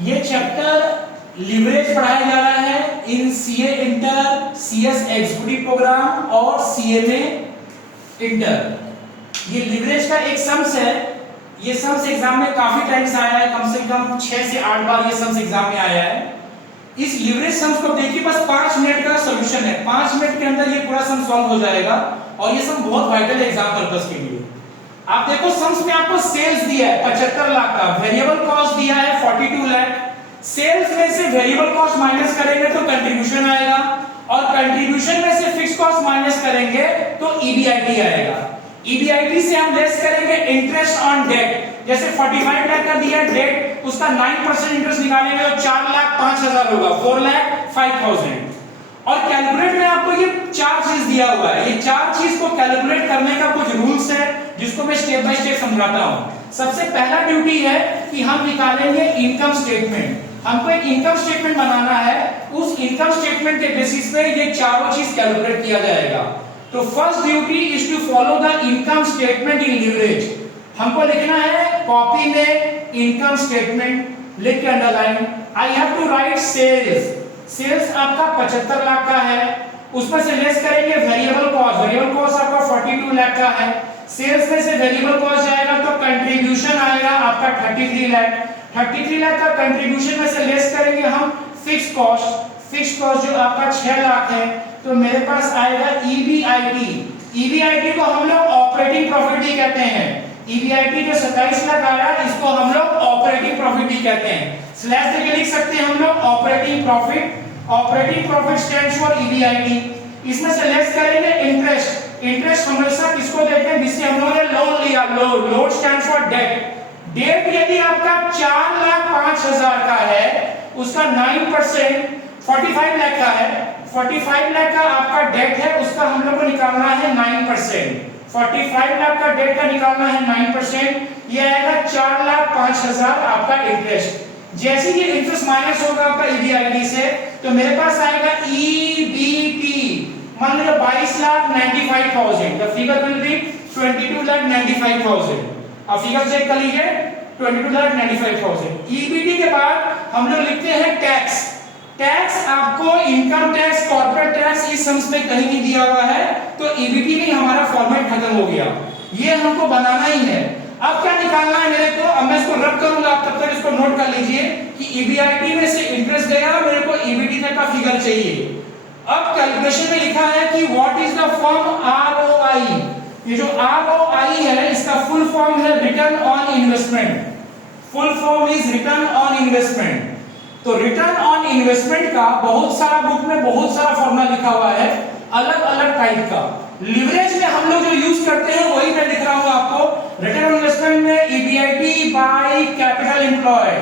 ये chapter leverage पढ़ाया जा रहा है in CA inter, CS executive programme और सीएमए इंटर। ये लिवरेज का एक सम्स है। ये सम्स एग्जाम में काफी टाइम्स आया है, कम से कम 6 से 8 बार ये सम्स एग्जाम में आया है। इस लिवरेज सम्स को देखिए, बस 5 मिनट का सॉल्यूशन है। 5 मिनट के अंदर ये पूरा सम सॉल्व हो जाएगा और ये सम बहुत वाइटल है एग्जाम पर्पस के लिए। आप देखो सम्स में आपको सेल्स दिया है 75 लाख का, वेरिएबल कॉस्ट दिया है 42 लाख। सेल्स में से वेरिएबल कॉस्ट माइनस करेंगे तो कंट्रीब्यूशन आएगा और कंट्रीब्यूशन में से फिक्स कॉस्ट माइनस करेंगे तो ईबीआईटी आएगा। ईबीआईटी से हम लेस करेंगे इंटरेस्ट ऑन डेट। जैसे 45 लाख का दिया डेट, उसका 9% इंटरेस्ट निकालेंगे तो 4,05,000 होगा, 4,05,000। और कैलकुलेट में आपको ये 4 चीज दिया हुआ है। ये 4 चीज को कैलकुलेट करने का कुछ रूल्स है जिसको मैं स्टेप बाय स्टेप समझाता हूं। सबसे पहला ड्यूटी है कि हम निकालेंगे इनकम स्टेटमेंट। हमको एक इनकम स्टेटमेंट बनाना है। उस इनकम स्टेटमेंट के बेसिस पे ये चारों चीज कैलकुलेट किया जाएगा। तो first duty is to follow the income statement in leverage. हमको लिखना है कॉपी में इनकम स्टेटमेंट, लिख के underline. I have to write sales. Sales आपका 75 लाख का है, उसमें से लेस करेंगे वेरिएबल कॉस्ट। वेरिएबल कॉस्ट आपका 42 लाख का है। सेल्स में से वेरिएबल कॉस्ट जाएगा तो कंट्रीब्यूशन आएगा आपका 33 लाख। 33 लाख का कंट्रीब्यूशन में से लेस करेंगे हम फिक्स कॉस्ट। फिक्स कॉस्ट जो आपका 6 लाख है, तो मेरे पास आएगा ईबीआईटी। ईबीआईटी को हम लोग ऑपरेटिंग प्रॉफिट ही कहते हैं। ईबीआईटी जो 27 लाख आया, इसको हम लोग ऑपरेटिंग प्रॉफिट ही कहते हैं। स्लैश देके लिख सकते हैं हम लोग operating profit. Operating profit stands for EBIT. इसमें से लेस करेंगे इंटरेस्ट। इंटरेस्ट हमेशा किसको देते हैं? जिससे हम लोगों ने लोन लिया, loan. Loan stands for debt. Debt यदि आपका 4,05,000 का है, उसका 9% 45 लाख का है। 45 लाख का आपका डेट है, उसका हम लोग को निकालना है 9%। 45 लाख का डेट का निकालना है 9%। ये आएगा 4,05,000 आपका इंटरेस्ट। जैसे ही इंटरेस्ट माइनस होगा आपका ईबीआईटी से, तो मेरे पास आएगा ईबीटी। मान लो 22,95,000। The figure will be 22,95,000। अब फिगर चेक कर लीजिए, 22,95,000। ईबीटी के बाद हम लोग लिखते हैं टैक्स। टैक्स आपको इनकम टैक्स, कॉर्पोरेट टैक्स इस सम्स में कहीं नहीं दिया हुआ है, तो ईबीटी में हमारा फॉर्मेट खत्म हो गया। ये हमको बनाना ही है। अब क्या निकालना है मेरे को? अब मैं इसको रब करूंगा, तब तक इसको नोट कर लीजिए कि ईबीआईटी में से इंटरेस्ट गया, मेरे को ईबीटी तक का फिगर चाहिए। अब कैलकुलेशन में लिखा है कि what is the form ROI. ये जो आरओआई है, इसका फुल फॉर्म है return on investment. Full form is return on investment. तो रिटर्न ऑन इन्वेस्टमेंट का बहुत सारा बुक में बहुत सारा फॉर्मूला लिखा हुआ है, अलग अलग टाइप का। लिवरेज में हम लोग जो यूज करते हैं वही मैं लिख रहा हूं आपको। रिटर्न ऑन इन्वेस्टमेंट में EBIT by capital employed.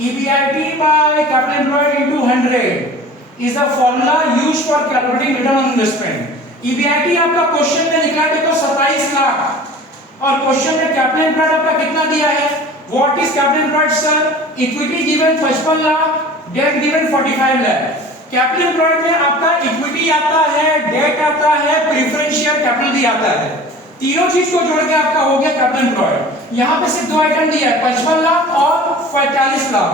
EBIT by capital employed into 100 is the formula used for calculating return on investment. EBIT आपका क्वेश्चन में निकला देखो 27 लाख, और क्वेश्चन में कैपिटल एम्प्लॉयड आपका कितना दिया है? What is capital employed sir? Equity given 55 lakh, debt given 45 lakh. Capital employed में आपका इक्विटी आता है, डेट आता है, प्रेफरेंशियल कैपिटल भी आता है। तीनों चीज को जोड़ के आपका हो गया कैपिटल एम्प्लॉयड। यहाँ पे सिर्फ 2 आइटम दिया है, 55 लाख और 45 लाख।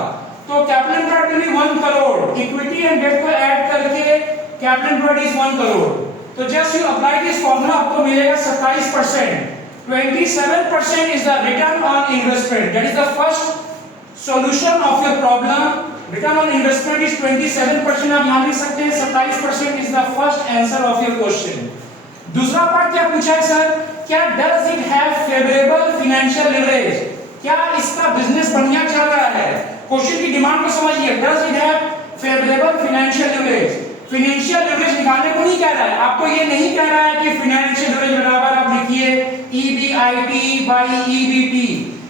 तो capital employed will be 1 crore. Equity and debt को ऐड करके कैपिटल एम्प्लॉयड इज 1 करोड़। तो just you apply this formula, आपको मिलेगा 27%। 27% is the return on investment. That is the first solution of your problem. Return on investment is 27%. आप यहाँ लिख सकते हैं 27% is the first answer of your question. दूसरा part क्या पूछा है सर? क्या does it have favorable financial leverage? क्या इसका बिजनेस बढ़िया चल रहा है? क्वेश्चन की डिमांड को समझिए। Does it have favorable financial leverage? Financial leverage निकालने को नहीं कह रहा है, आपको ये नहीं कह रहा है कि फाइनेंशियल लिवरेज बराबर आप लिखिए ईबीआईटी बाय ईबीटी।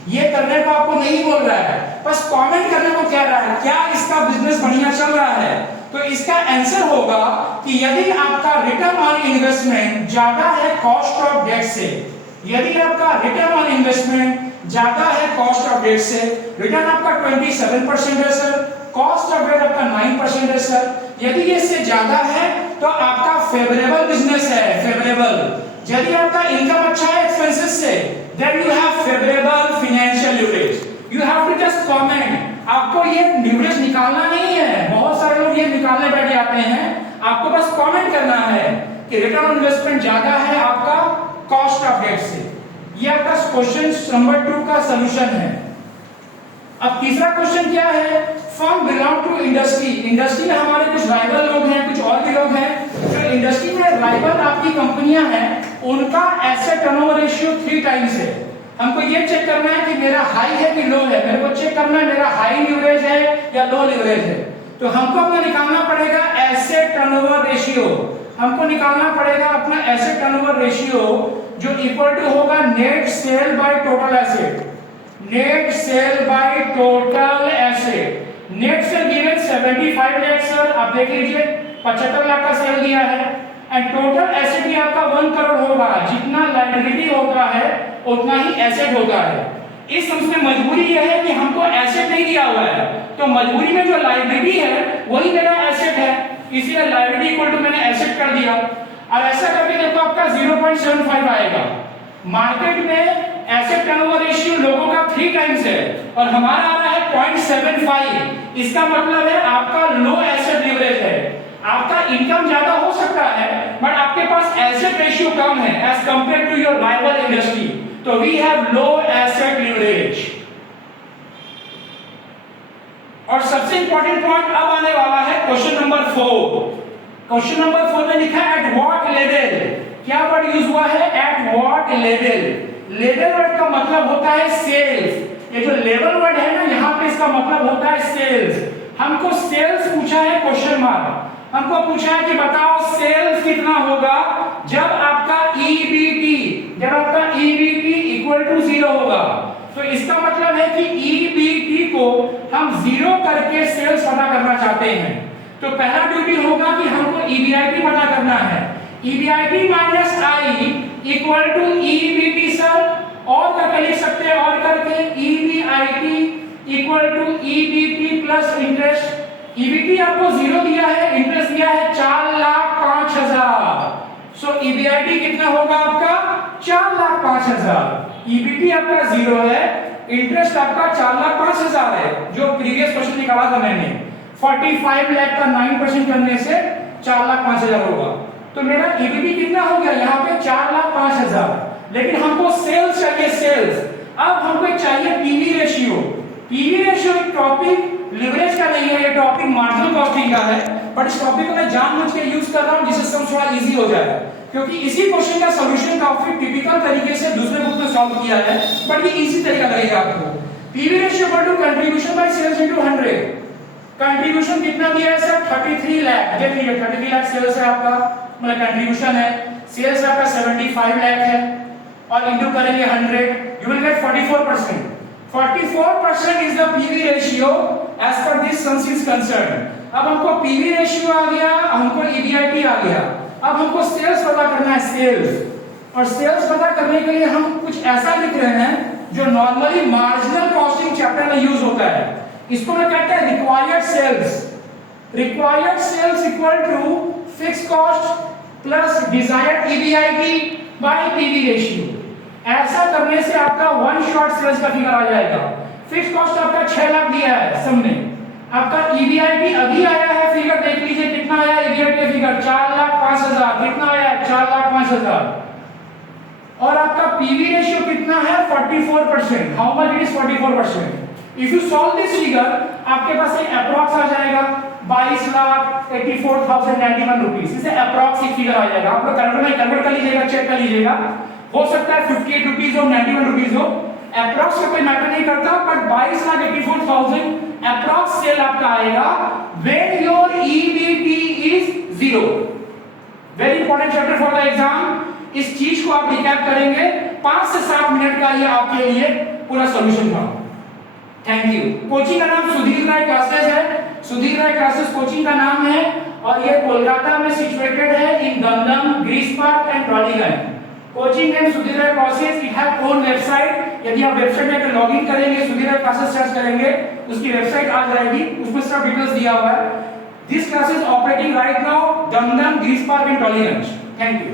ये करने को आपको नहीं बोल रहा है, बस कमेंट करने को कह रहा है क्या इसका बिजनेस बढ़िया चल रहा है। तो इसका आंसर होगा कि यदि आपका रिटर्न ऑन इन्वेस्टमेंट ज्यादा है कॉस्ट ऑफ डेट से, यदि आपका रिटर्न ऑन इन्वेस्टमेंट ज्यादा है कॉस्ट ऑफ डेट से, रिटर्न आपका 27% है सर, कॉस्ट ऑफ डेट आपका 9% है सर। यदि ये इससे ज्यादा है तो आपका फेवरेबल बिजनेस है, फेवरेबल। यदि आपका इनकम अच्छा है एक्सपेंसेस से, then you have favourable financial leverage. You have to just comment. आपको ये लीवरेज निकालना नहीं है, बहुत सारे लोग ये निकालने बैठ जाते हैं। आपको बस कमेंट करना है कि रिटर्न ऑन इन्वेस्टमेंट ज्यादा है आपका कॉस्ट ऑफ डेट से। ये आपका क्वेश्चन नंबर 2 का सॉल्यूशन है। अब तीसरा क्वेश्चन क्या है, firm belong to industry, industry में हमारे कुछ राइवल लोग हैं, कुछ और भी लोग हैं। जो इंडस्ट्री में राइवल आपकी कंपनियां हैं, उनका एसेट टर्नओवर रेशियो 3 टाइम्स है। हमको ये चेक करना है कि मेरा हाई है कि लो है, मेरे को चेक करना है मेरा हाई लीवरेज है या लो लीवरेज है। तो हमको अपना निकालना पड़ेगा एसेट टर्नओवर रेशियो, हमको निकालना पड़ेगा अपना एसेट टर्नओवर रेशियो जो इक्वल टू होगा net cell by total asset, net cell by total asset. Net cell given 75 lakh sir, आप देख लीजिए 75 लाख का सेल दिया है एंड टोटल एसेट ही आपका 1 करोड़ होगा। जितना लायबिलिटी होता है उतना ही एसेट होता है। इस उसमें मजबूरी यह है कि हमको एसेट नहीं दिया हुआ है, तो मजबूरी में जो लायबिलिटी है वही मेरा एसेट है, इसलिए लायबिलिटी इक्वल टू मैंने एसेट कर दिया। और ऐसा करके देखो आपका 0.75 आएगा। मार्केट में एसेट टर्नओवर रेशियो लोगों का 3 टाइम्स है और हमारा आ रहा है 0.75। इसका मतलब है आपका लो एसेट लीवरेज है। आपका इनकम ज्यादा हो सकता है बट आपके पास एसेट रेशियो कम है as compared to your rival industry, तो we have low asset leverage. और सबसे इंपॉर्टेंट पॉइंट अब आने वाला है क्वेश्चन नंबर 4। क्वेश्चन नंबर 4 में लिखा है एट व्हाट लेवल, क्या वर्ड यूज हुआ है, at what level. Level word का मतलब होता है सेल्स। ये जो लेवल वर्ड है ना, यहाँ पे इसका मतलब होता है सेल्स। हमको सेल्स पूछा है क्वेश्चन मार्क, हमको पूछा है कि बताओ सेल्स कितना होगा जब आपका ईबीटी, जब आपका ईबीटी इक्वल टू 0 होगा। तो इसका मतलब है कि ईबीटी को हम 0 करके सेल्स पता करना चाहते हैं। तो पहला ड्यूटी होगा कि हमको ईबीआईटी पता करना है। EBIT minus I equal to EBT sir, और करके लिख सकते हैं, और करके EBIT equal to EBT plus interest. EBT आपको 0 दिया है, इंटरेस्ट दिया है 4,05,000। सो ईबीआईटी कितना होगा आपका 4,05,000। ईबीटी आपका 0 है, इंटरेस्ट आपका 4,05,000 है, जो प्रीवियस क्वेश्चन निकाला था मैंने। 45 लाख का 9% करने से 4,05,000 होगा। तो मेरा ईबीटी कितना हो गया यहाँ पे 4,05,000। लेकिन हमको सेल्स चाहिए, सेल्स। अब हमको चाहिए पीवी रेशियो। पीवी रेशियो एक टॉपिक लिवरेज का नहीं है, ये टॉपिक मार्जिनल कॉस्टिंग का है, बट इस टॉपिक को मैं जानबूझ के यूज कर रहा हूं जिससे सम थोड़ा इजी हो जाए, क्योंकि इसी क्वेश्चन का सॉल्यूशन काफी टिपिकल तरीके से दूसरे बुक में सॉल्व किया है, बट ये इजी तरीका लगेगा आपको। PV ratio equal to contribution by sales into 100। Contribution कितना दिया है सर 33 लाख। देखिए 33 लाख सेल्स है आपका, मतलब कंट्रीब्यूशन है, सेल्स आपका 75 लाख है और इनटू करेंगे 100, you will get 44%। 44% is the PV ratio as per this sum is concerned। अब हमको PV ratio आ गया, हमको EBIT आ गया। अब हमको सेल्स पता करना है, सेल्स। और सेल्स पता करने के लिए हम कुछ ऐसा लिख रहे हैं जो नॉर्मली मार्जिनल कॉस्टिंग चैप्टर में यूज होता है। इसको मैं कहते हैं required sales. Required sales equal to fixed cost plus desired EBIT by PV ratio. ऐसा करने से आपका वन शॉट सेल्स का फिगर आ जाएगा। फिक्स कॉस्ट आपका 6 लाख दिया है सबने, आपका ईबीआईटी अभी आया है, फिगर देख लीजिए कितना आया ईबीआईटी फिगर 4,05,000। कितना आया 4,05,000। और आपका पीवी रेशियो कितना है 44%। How much it is 44%। If you solve this figure आपके पास एक अप्रॉक्स आ जाएगा 22,84,091 रुपीस। इसे अप्रॉक्स एक फिगर आ जाएगा। आप लोग कन्वर्ट कर लीजिएगा, चेक कर लीजिएगा, हो सकता है 58 रुपीस हो 91 रुपीस हो, अप्रॉक्स में कोई मैटर नहीं करता, बट 22,84,000 अप्रॉक्स सेल आपका आएगा when your EBT is 0। Very important chapter for the exam. इस चीज को आप रिकैप करेंगे, 5 से 7 मिनट का ये आपके लिए पूरा सॉल्यूशन था। Thank you. कोचिंग का नाम सुधीर राय क्लासेस है, सुधीर राय क्लासेस कोचिंग का नाम है, और ये कोलकाता में सिचुएटेड है in Dumdum, Greece park and Tollygunge. Coaching name Sudhir Rai classes, it have own website. यदि आप वेबसाइट में लॉगिन करेंगे, सुधीर राय क्लासेस सर्च करेंगे, उसकी वेबसाइट आ जाएगी, उसमें सब डिटेल्स दिया हुआ है। This classes operating right now Dum Dum, Greece park and Tollygunge. Thank you.